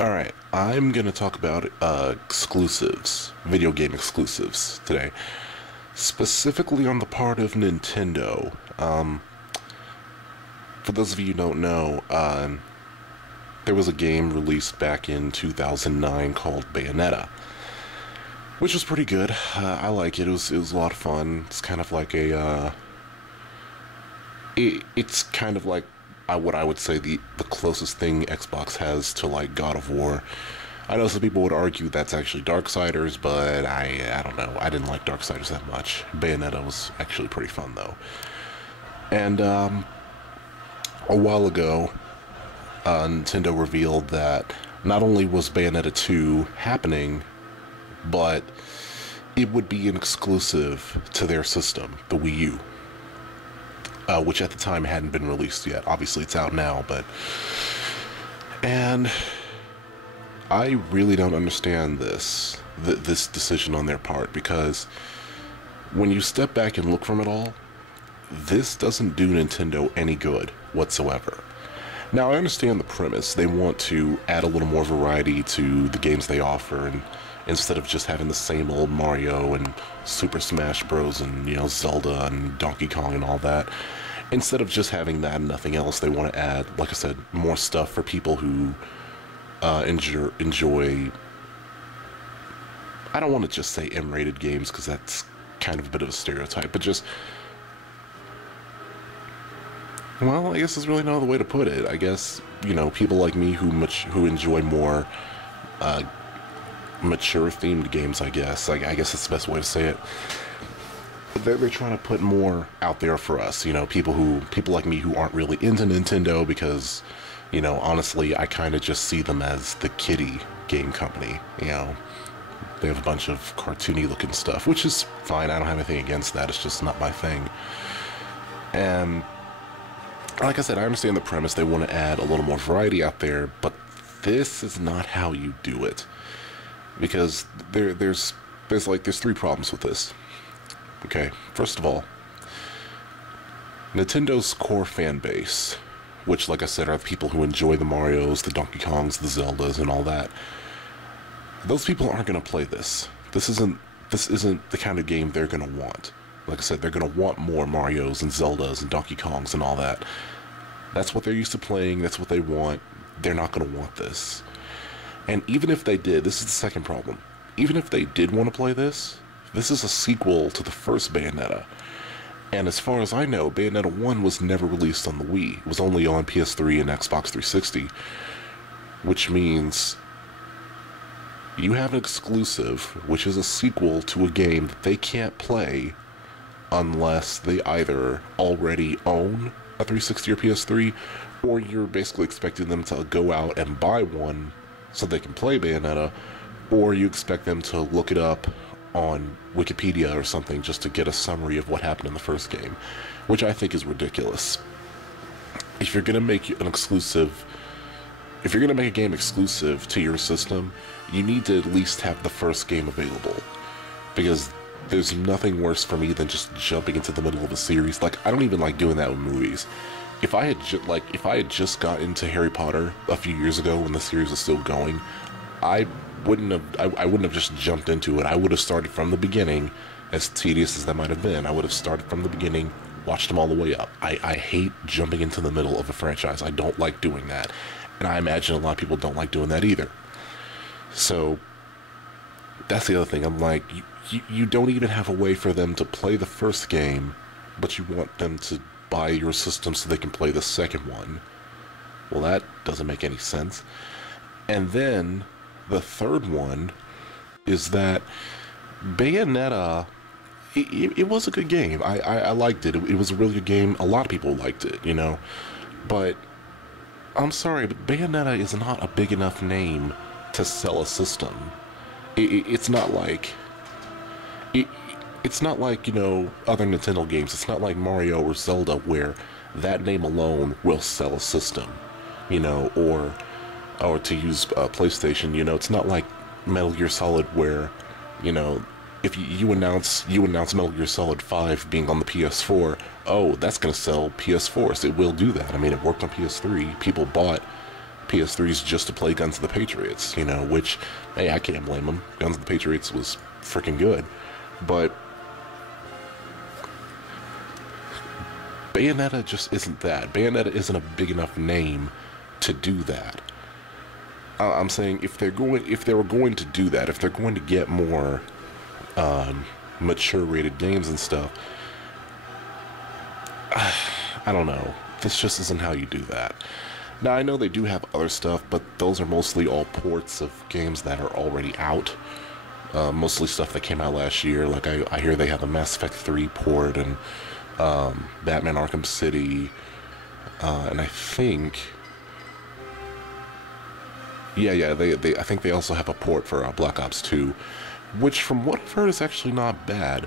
Alright, I'm gonna talk about exclusives, video game exclusives today. Specifically on the part of Nintendo. For those of you who don't know, there was a game released back in 2009 called Bayonetta, which was pretty good. I like it. It was a lot of fun. It's kind of like it's kind of like what I would say the closest thing Xbox has to like God of War. I know some people would argue that's actually Darksiders, but I don't know. I didn't like Darksiders that much. Bayonetta was actually pretty fun though. And a while ago, Nintendo revealed that not only was Bayonetta 2 happening, but it would be an exclusive to their system, the Wii U. Which at the time hadn't been released yet. Obviously it's out now, but... And I really don't understand this decision on their part, because when you step back and look from it all, this doesn't do Nintendo any good whatsoever. Now, I understand the premise. They want to add a little more variety to the games they offer, and instead of just having the same old Mario and Super Smash Bros. And, you know, Zelda and Donkey Kong and all that, instead of just having that and nothing else, they want to add, like I said, more stuff for people who enjoy... I don't want to just say M-rated games, because that's kind of a bit of a stereotype, but just... Well, I guess there's really no other way to put it. I guess, you know, people like me who enjoy more mature themed games, I guess. I guess that's the best way to say it. They're trying to put more out there for us, you know, people like me who aren't really into Nintendo, because, you know, honestly, I kind of just see them as the kiddie game company, you know. They have a bunch of cartoony looking stuff, which is fine. I don't have anything against that. It's just not my thing. And like I said, I understand the premise. They want to add a little more variety out there, but this is not how you do it. Because there's three problems with this. Okay, first of all, Nintendo's core fan base, which, like I said, are the people who enjoy the Marios, the Donkey Kongs, the Zeldas, and all that. Those people aren't going to play this. This isn't the kind of game they're going to want. Like I said, they're going to want more Marios and Zeldas and Donkey Kongs and all that. That's what they're used to playing. That's what they want. They're not going to want this. And even if they did, this is the second problem. Even if they did want to play this, this is a sequel to the first Bayonetta. And as far as I know, Bayonetta 1 was never released on the Wii. It was only on PS3 and Xbox 360. Which means you have an exclusive, which is a sequel to a game that they can't play unless they either already own a 360 or PS3, or you're basically expecting them to go out and buy one so they can play Bayonetta, or you expect them to look it up on Wikipedia or something just to get a summary of what happened in the first game, which I think is ridiculous. If you're gonna make an exclusive, if you're gonna make a game exclusive to your system, you need to at least have the first game available, because there's nothing worse for me than just jumping into the middle of a series. Like, I don't even like doing that with movies. If I had just got into Harry Potter a few years ago when the series was still going, I wouldn't have just jumped into it. I would have started from the beginning, as tedious as that might have been. I would have started from the beginning, watched them all the way up. I hate jumping into the middle of a franchise. I don't like doing that. And I imagine a lot of people don't like doing that either. So, that's the other thing. I'm like, you don't even have a way for them to play the first game, but you want them to buy your system so they can play the second one. Well, that doesn't make any sense. And then the third one is that Bayonetta, it was a good game. I liked it. It was a really good game. A lot of people liked it, you know. But I'm sorry, but Bayonetta is not a big enough name to sell a system. It's not like... It's not like, you know, other Nintendo games. It's not like Mario or Zelda, where that name alone will sell a system, you know, or to use PlayStation, you know. It's not like Metal Gear Solid, where, you know, if you announce Metal Gear Solid 5 being on the PS4, oh, that's gonna sell PS4s. It will do that. I mean, it worked on PS3. PS3s just to play Guns of the Patriots, you know, which, hey, I can't blame them. Guns of the Patriots was freaking good. But Bayonetta just isn't that. Bayonetta isn't a big enough name to do that. I'm saying if they were going to do that, if they're going to get more mature rated games and stuff, I don't know. This just isn't how you do that. Now, I know they do have other stuff, but those are mostly all ports of games that are already out. Mostly stuff that came out last year. Like, I hear they have a Mass Effect 3 port and Batman Arkham City. And I think... Yeah, I think they also have a port for Black Ops 2, which from what I've heard is actually not bad.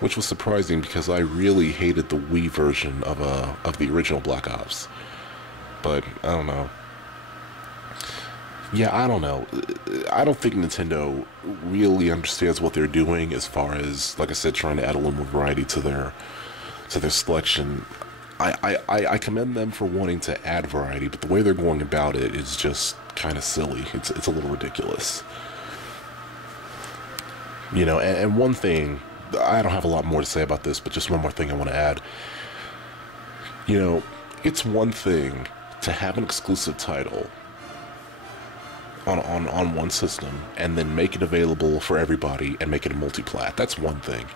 Which was surprising because I really hated the Wii version of the original Black Ops. But, I don't know. Yeah, I don't know. I don't think Nintendo really understands what they're doing as far as, like I said, trying to add a little more variety to their selection. I commend them for wanting to add variety, but the way they're going about it is just kind of silly. It's a little ridiculous. You know, and one thing, I don't have a lot more to say about this, but just one more thing I want to add. You know, it's one thing to have an exclusive title on one system and then make it available for everybody and make it a multiplat. That's one thing.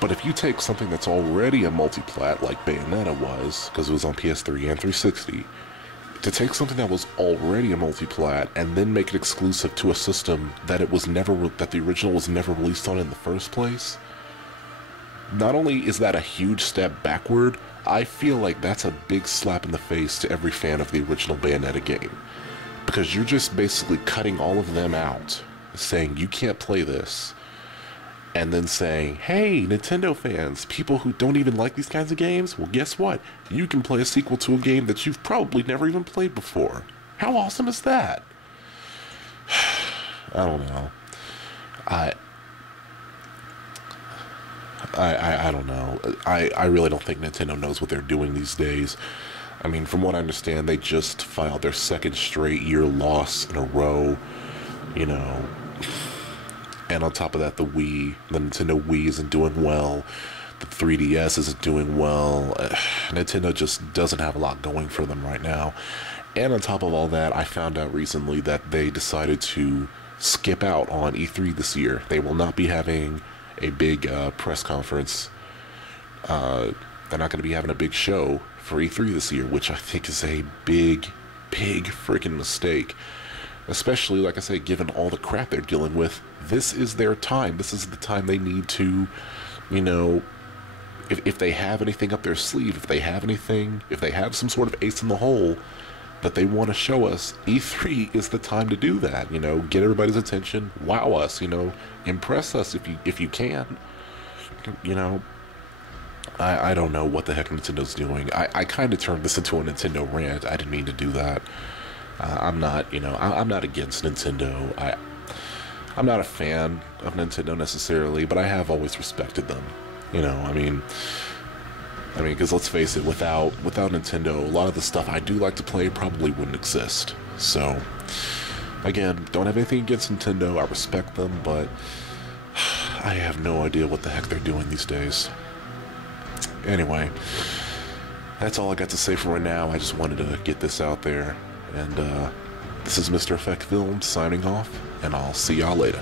But if you take something that's already a multiplat, like Bayonetta was, because it was on PS3 and 360, to take something that was already a multiplat and then make it exclusive to a system that that the original was never released on in the first place, not only is that a huge step backward, I feel like that's a big slap in the face to every fan of the original Bayonetta game. Because you're just basically cutting all of them out, saying you can't play this, and then saying, hey, Nintendo fans, people who don't even like these kinds of games, well, guess what? You can play a sequel to a game that you've probably never even played before. How awesome is that? I don't know. I don't know. I really don't think Nintendo knows what they're doing these days. I mean, from what I understand, they just filed their second straight year loss in a row, you know. And on top of that, the Nintendo Wii isn't doing well. The 3DS isn't doing well. Nintendo just doesn't have a lot going for them right now. And on top of all that, I found out recently that they decided to skip out on E3 this year. They will not be having a big press conference. They're not going to be having a big show for E3 this year, which I think is a big freaking mistake. Especially, like I say, given all the crap they're dealing with, this is their time. This is the time they need to, you know, if they have anything up their sleeve, if they have some sort of ace in the hole that they want to show us, E3 is the time to do that. You know, get everybody's attention, wow us, you know, impress us if you can. You know, I don't know what the heck Nintendo's doing. I kind of turned this into a Nintendo rant. I didn't mean to do that. I'm not, you know, I'm not against Nintendo. I'm not a fan of Nintendo necessarily, but I have always respected them. You know, I mean, because let's face it, without Nintendo, a lot of the stuff I do like to play probably wouldn't exist. So, again, don't have anything against Nintendo. I respect them, but I have no idea what the heck they're doing these days. Anyway, that's all I got to say for right now. I just wanted to get this out there. And this is Mr. Effect Films signing off, and I'll see y'all later.